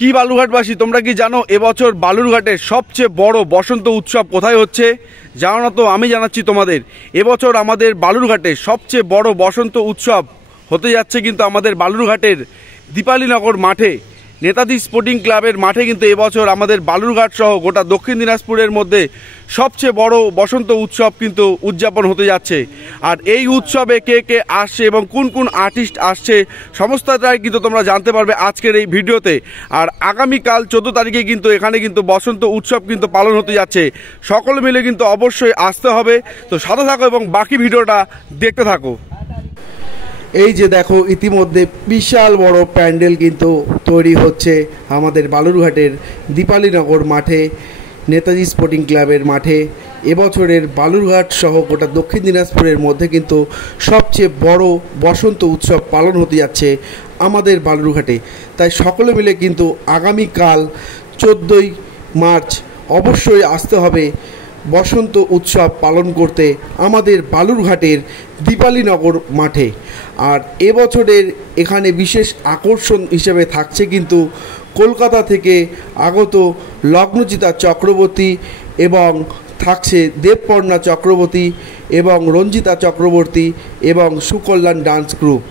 কি বালুরঘাটবাসী, তোমরা কি জানো এবছর বালুরঘাটের সবচেয়ে বড় বসন্ত উৎসব কোথায় হচ্ছে? জানো না তো? আমি জানাচ্ছি তোমাদের। এবছর আমাদের বালুরঘাটে সবচেয়ে বড় বসন্ত উৎসব হতে যাচ্ছে কিন্তু আমাদের বালুরঘাটের দীপালীনগর মাঠে, নেতাজি স্পোর্টিং ক্লাবের মাঠে। কিন্তু এবছর আমাদের বালুরঘাট সহ গোটা দক্ষিণ দিনাজপুরের মধ্যে সবচেয়ে বড় বসন্ত উৎসব কিন্তু উদযাপন হতে যাচ্ছে। আর এই উৎসবে কে কে আসছে এবং কোন কোন আর্টিস্ট আসছে সমস্তটাই কিন্তু তোমরা জানতে পারবে আজকের এই ভিডিওতে। আর আগামীকাল 14 তারিখে কিন্তু এখানে কিন্তু বসন্ত উৎসব কিন্তু পালন হতে যাচ্ছে। সকলে মিলে কিন্তু অবশ্যই আসতে হবে। তো সাথে থাকো এবং বাকি ভিডিওটা দেখতে থাকো। এই যে দেখো, ইতিমধ্যে বিশাল বড় প্যান্ডেল কিন্তু তৈরি হচ্ছে আমাদের বালুরঘাটের দীপালীনগর মাঠে, নেতাজি স্পোর্টিং ক্লাবের মাঠে। এবছরের বালুরঘাট সহ গোটা দক্ষিণ দিনাজপুরের মধ্যে কিন্তু সবচেয়ে বড় বসন্ত উৎসব পালন হতে যাচ্ছে আমাদের বালুরঘাটে। তাই সকলে মিলে কিন্তু আগামীকাল 14ই মার্চ অবশ্যই আসতে হবে বসন্ত উৎসব পালন করতে আমাদের বালুরঘাটের দীপালীনগর মাঠে। আর এবছরের এখানে বিশেষ আকর্ষণ হিসেবে থাকছে কিন্তু কলকাতা থেকে আগত লগ্নজিতা চক্রবর্তী, এবং থাকছে দেবপর্ণা চক্রবর্তী এবং রঞ্জিতা চক্রবর্তী এবং সুকল্যাণ ডান্স গ্রুপ।